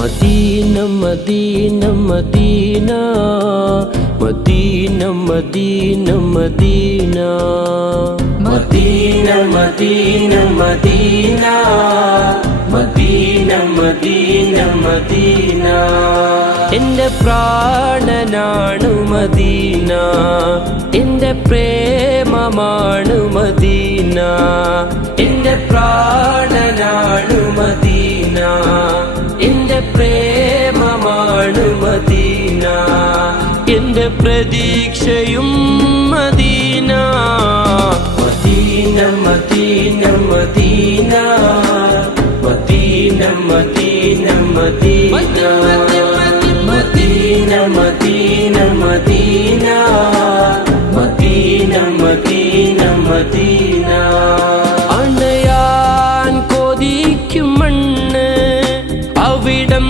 Medina Medina Medina Medina Medina Medina Medina Medina Medina Medina Medina Medina എൻ്റെ പ്രാണനാണു Medina, എൻ്റെ പ്രേമമാണു Medina, എൻ്റെ പ്രാണനാണു മദീന, എൻ്റെ പ്രേമമാണു മദീന, എൻ്റെ പ്രതീക്ഷയും Medina. Medina Medina Medina Medina Medina Medina Medina Medina Medina Medina Medina Medina. അണയാൻ കൊതിക്കും മണ്ണ് അവിടം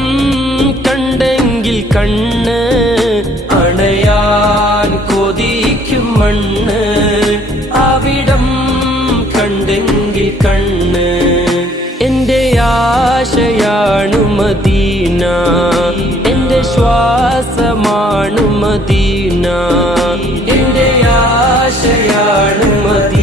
കണ്ടെങ്കിൽ കണ്ണ്, അണയാൻ കൊതിക്കും മണ്ണ് അവിടം കണ്ടെങ്കിൽ കണ്ണ്. എൻ്റെ ആശയാണു മദീന, എൻ്റെ ശ്വാസമാണു മദീന, എൻ്റെ ആശയാണു മദീന.